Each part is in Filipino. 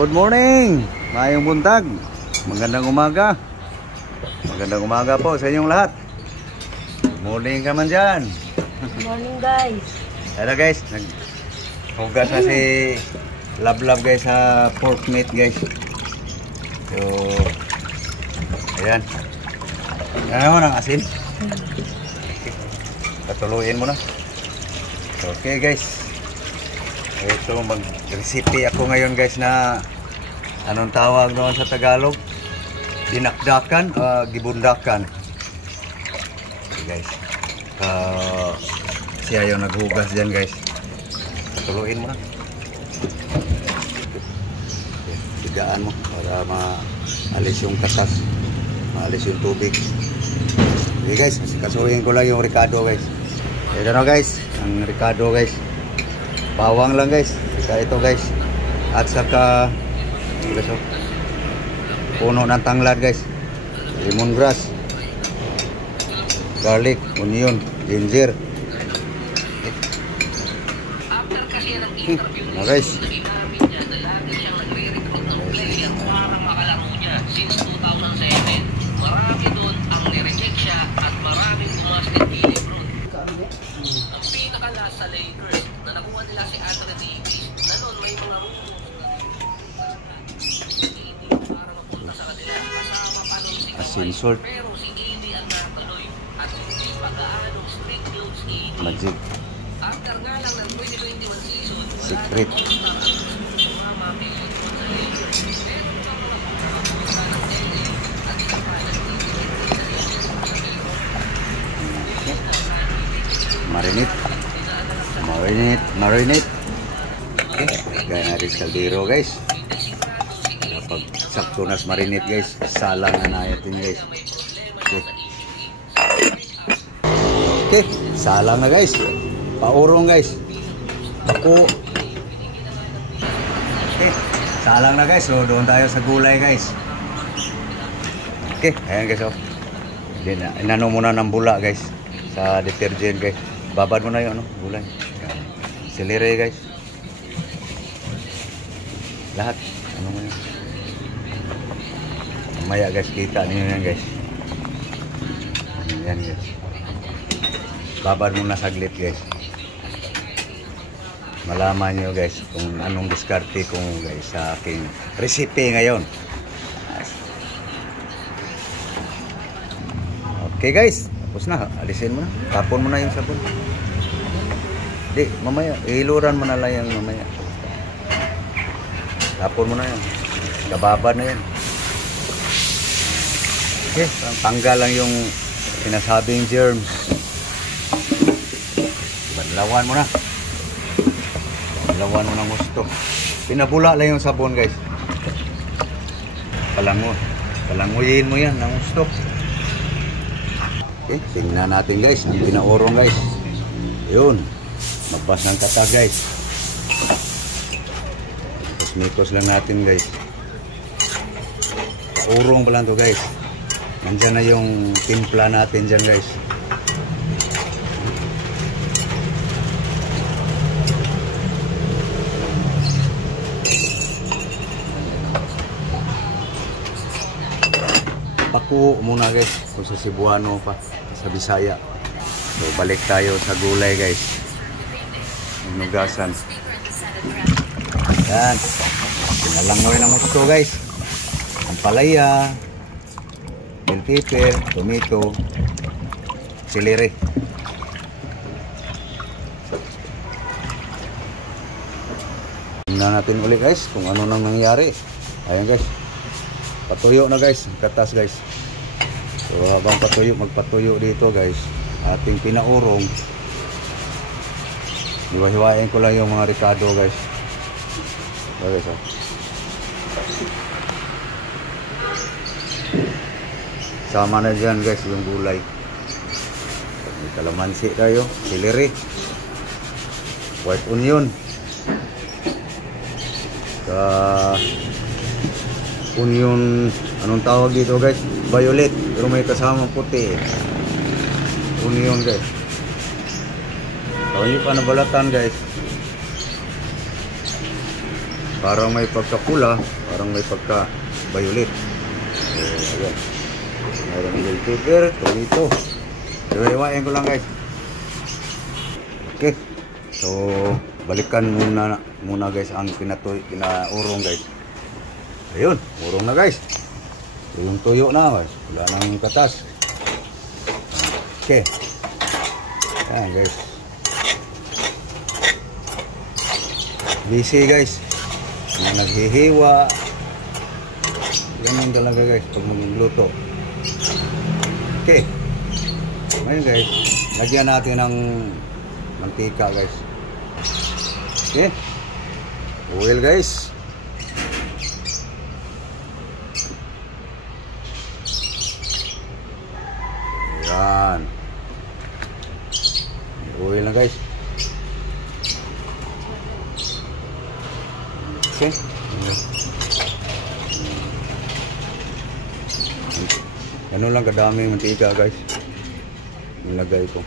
Good morning! Mayong buntag. Magandang umaga. Magandang umaga po sa inyong lahat. Good morning ka man dyan. Good morning guys. Tara guys, naghugas na si Love guys sa pork meat guys. So, ayan. Yan naman ang asin. Patuluin mo na. Okay guys. Ito mag-recipe ako ngayon guys na anong tawag doon sa Tagalog? Dinakdakan, gibundakan. Okay guys. Siya yung naghugas dyan guys. Patuluin mo na. Tigaan mo para maalis yung katas, maalis yung tubig. Okay guys, kasuhin ko lang yung ricado guys. Ito na guys, ang ricado guys. Bawang lang guys, saka ito guys. At saka puno ng tanglad guys. Lemongrass, garlic, onion, ginger. Nah guys. Asin, salt, magic, secret. Marinate. Okay, gaya natin sa kaldero guys. Kapag sakto na marinate guys, salang na natin guys. Okay, salang na guys. Paurong guys. Bako. Okay, salang na guys. So doon tayo sa gulay guys. Okay, ayan guys oh. Inano muna ng bula guys sa detergent guys. Babad mo na yung gulay. Celery guys. Lahat. Ano mo yun? Mamaya guys, kita niyo yan guys. Yan guys. Babad muna saglit guys. Malaman nyo guys kung anong diskarte ko guys sa aking recipe ngayon. Okay guys, tapos na. Alisin mo na. Tapon mo na yung sabon. Di, mamaya. Iluran mo na lang yung mamaya. Tapon mo na yan. Kababad na yan. Okay, tanggal lang yung sinasabing germs. Banlawan mo na. Banlawan mo ng gusto. Pinabula lang yung sabon guys. Palanguyin mo yan ng gusto. Okay, tingnan natin guys. Ang pinaurong guys. Yun. Magbas ng katas guys. Mikos lang natin guys. Urong pa lang to guys. Nandiyan na yung timpla natin dyan guys. Paku muna guys. Kung sa Cebuano pa. Sa Bisaya. So balik tayo sa gulay guys. Nugasan. Yan. Pinalangoy ng gusto guys. Ang palaya, bell pepper, tomato, celery. Tingnan natin ulit guys kung ano nang nangyari. Ayan guys. Patuyo na guys. Katas guys. So habang magpatuyo dito guys. Ating pinaurong. Hiwa-hiwain ko lang yung mga ricado guys. Okay, so. Sama na dyan guys yung gulay. May kalamansi tayo, celery, white onion, onion, anong tawag dito guys? Violet, pero may kasamang puti. Onion guys. Kung hindi pa nabalatan guys, parang may pagkapula, parang may pagka-violet. So, ayan. Mayroon ng bell pepper, tomato. Iwain ko lang guys. Okay. So, balikan muna guys ang pinaurong guys. Ayun, urong na guys. Tuyong-tuyo na guys. Wala nang katas. Okay. Ayan guys. Busy guys. Naghihiwa. Ganun talaga guys pag magluto. Okay. Ngayon guys, lagyan natin ng mantika guys. Okay. Oil guys. Yan. Oil na guys. Okay. Ano lang kadami mantika guys. Nilagay ko.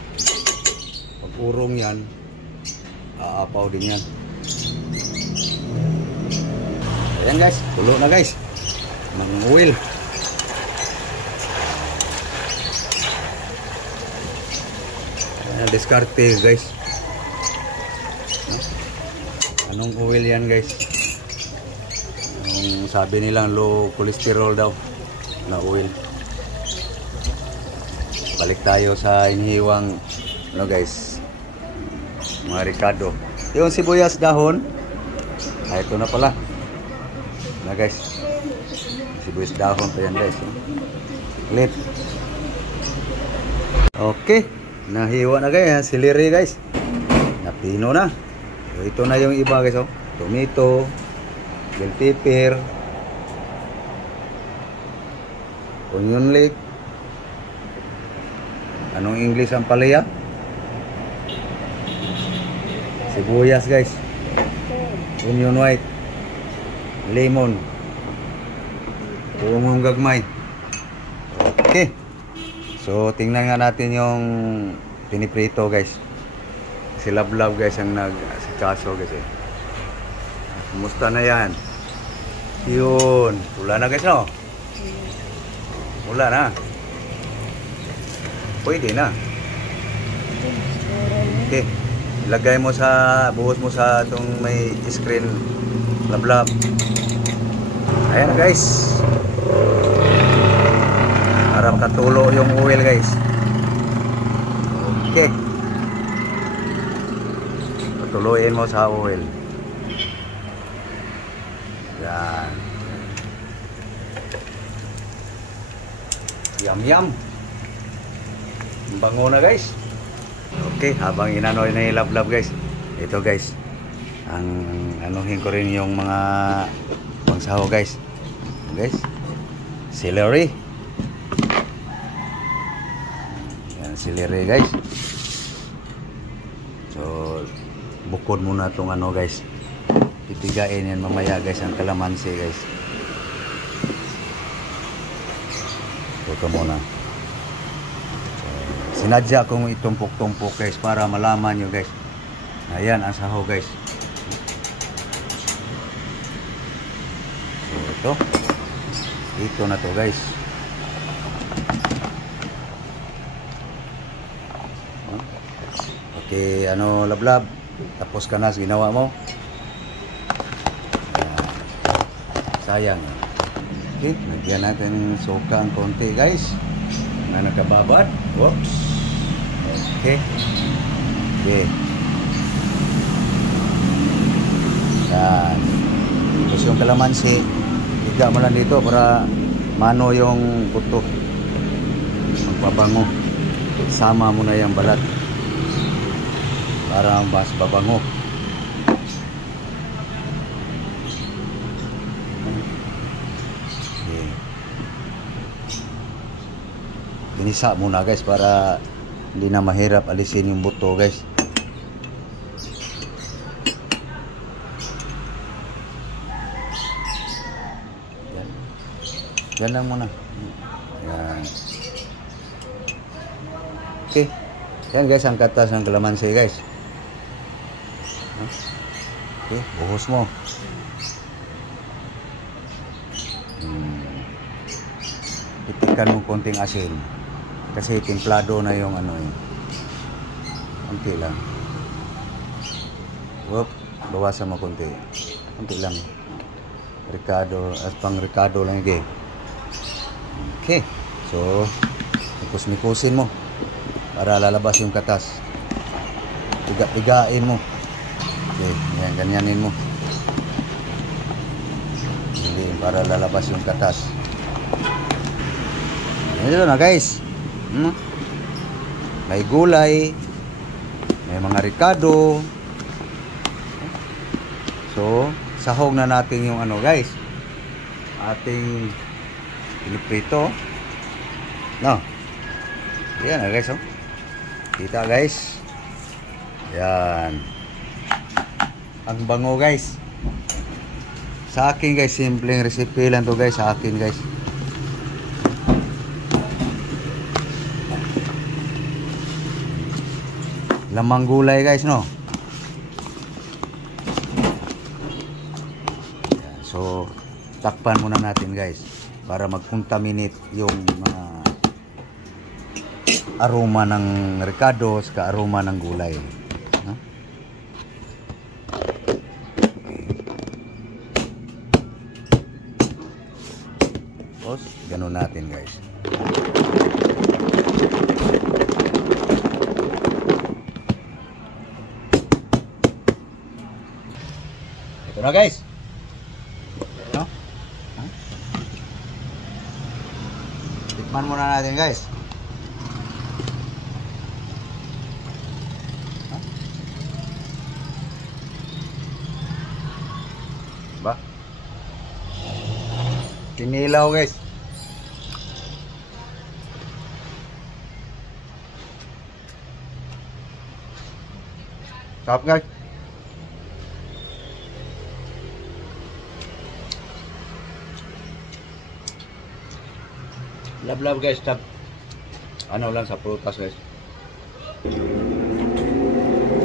Pag urong yan, aapaw din yan. Ayan guys, tulo na guys. Ng oil. Ayan, diskarte guys. Anong oil yan guys? Anong sabi nilang low cholesterol daw na oil. Balik tayo sa inihiwang ano guys, mga ricado. Yung sibuyas dahon, ito na pala na guys, sibuyas dahon pa yan guys. Clip. Okay, nahiwa na guys, celery guys, napino na. So, ito na yung iba guys, tomato, bell pepper, onion leek. Anong English ang palaya? Sibuyas guys. Onion white. Lemon. Buong gagmay. Okay. So tingnan nga natin yung piniprito guys. Si Love guys ang nag-asikaso guys eh. Kumusta na yan? Yun. Wala na guys no? Wala na. Pwede na. Okay. Ilagay mo sa, buhos mo sa itong may screen lablab. Ayan na guys. Para makatulo yung oil guys. Okay. Patuloyin mo sa oil. Yan. Yum yum. Bango na guys. Okay, habang inanoy na yung lablab guys, ito guys, ang anuhin ko rin yung mga pangsaho guys. Guys, celery. Yan, celery guys. So bukod muna tong ano guys, pipigain yan mamaya guys ang kalamansi guys. Ito muna. Sinadya kong itumpok-tumpok guys para malaman nyo guys. Ayan ang saho guys. So ito na to guys. Okay, ano lablab, tapos ka na sa ginawa mo. Sayang. Okay, nagyan natin suka ang konti guys na nakababad. Whoops. Okay. Okay. Yan. Tapos yung kalamansi, higa mo lang dito para mano yung buto. Magpabango. Sama mo na yung balat para mas babango. Okay. Ginisa muna guys para hindi na mahirap alisin yung buto guys. Yan. Yan lang muna. Yan. Okay. Yan guys ang katas ng kalamansi guys. Okay. Buhos mo. Itikan mo konting asin. Kasi templado na yung ano eh. Konti lang. Whoop, bawasan mo konti. Konti lang. Ricado, at pang ricado lang yung okay. So, ikus-mikusin mo para lalabas yung katas. Tiga-tigain mo. Okay, yan, ganyanin mo. Hindi, para lalabas yung katas. Ito na guys. May gulay. May mga ricado. So, sahog na natin yung ano guys. Ating piniprito. No. Yan na guys. Oh. Kita guys. Yan. Ang bango guys. Sa akin guys, simpleng recipe lang to guys. Sa akin guys. Lamang gulay guys, no? Yan. So, takpan muna natin guys. Para mag-contaminate yung mga aroma ng ricado sa aroma ng gulay. Huh? Tapos, ganun natin guys. Ito na guys. Ito. Huh? Tikman muna natin guys. Ba? Kinilaw guys. Sarap guys. Love guys, tap. Ano lang sa prutas guys.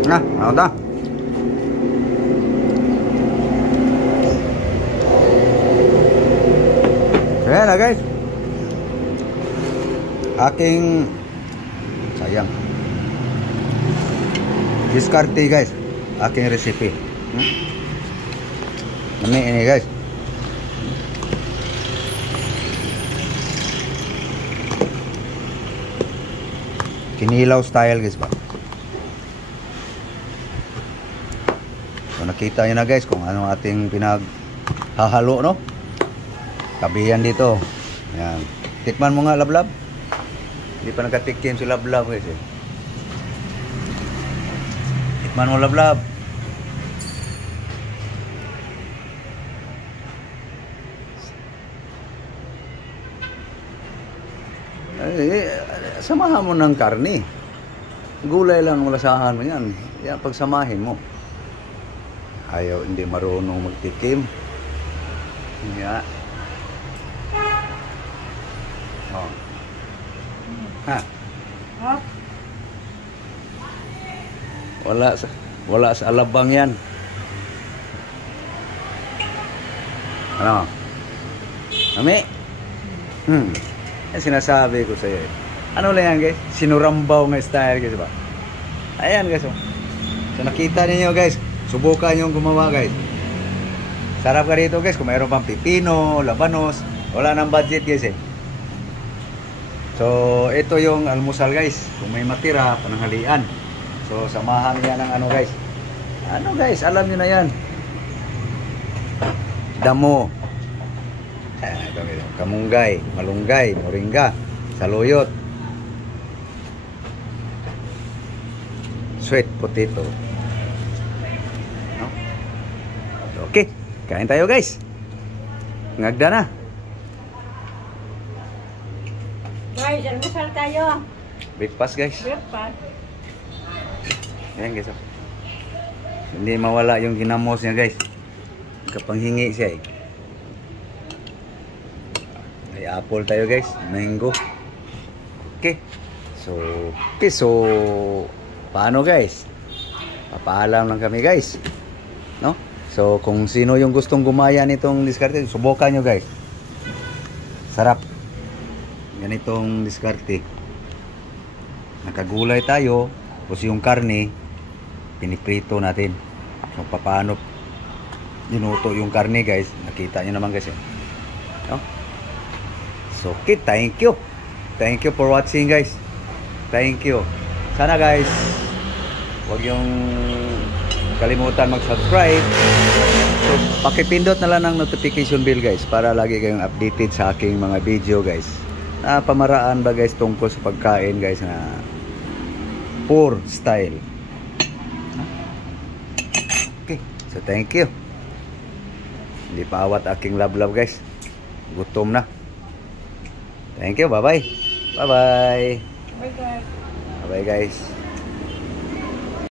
Ano ta? Kaya na guys. Aking sayang. Diskarte guys. Aking recipe. Ini guys. Kinilaw style guys ba. So nakita nyo na guys kung ano ating pinaghahalo no. Tabihan dito. Ayan. Tikman mo nga lablab. Hindi pa nagkatikim si lablab guys eh. Tikman mo lablab. Samahan mo ng karne. Gulay lang malasahan mo yan. Yan pagsamahin mo. Ayaw hindi marunong magtikim. Yan. Oh. Ha. Wala sa alabang yan. Ano? Ami? Yan sinasabi ko sa iyo. Ano lang yan guys? Sinurambaw nga style guys ba? Ayan guys. So nakita niyo guys. Subukan yung gumawa guys. Sarap ka rito guys. Kung mayroon pang pipino, labanos. Wala nang budget guys eh. So ito yung almusal guys. Kung may matira, pananghalian. So samahan niya ng ano guys. Ano guys? Alam niyo na yan. Damo. Kamunggay, malunggay, moringa, saluyot, sweet potato. No? Okay, kain tayo guys. Ngagda na. Guys, almusal tayo. Breakfast guys. Breakfast. Ayan guys. Hindi mawala yung ginamos niya guys. Kapanghingi siya eh. May apple tayo guys, mango. Okay. So paano guys? Papaalam lang kami guys. No? So kung sino yung gustong gumaya nitong diskarte, subukan nyo guys. Sarap. Ganitong diskarte. Nakagulay tayo, tapos yung karne, piniprito natin. So, paano dinuto yung karne, guys. Nakita nyo naman, guys. No? So, okay, thank you. Thank you for watching, guys. Thank you. Sana, guys, huwag yung kalimutan mag-subscribe. So, pakipindot na lang ng notification bell, guys, para lagi kayong updated sa aking mga video, guys. Na pamaraan ba, guys, tungkol sa pagkain, guys, na poor style. Okay, so thank you. Hindi pa awat aking love, guys. Gutom na. Thank you, bye-bye. Bye-bye. Bye guys. Bye-bye, guys.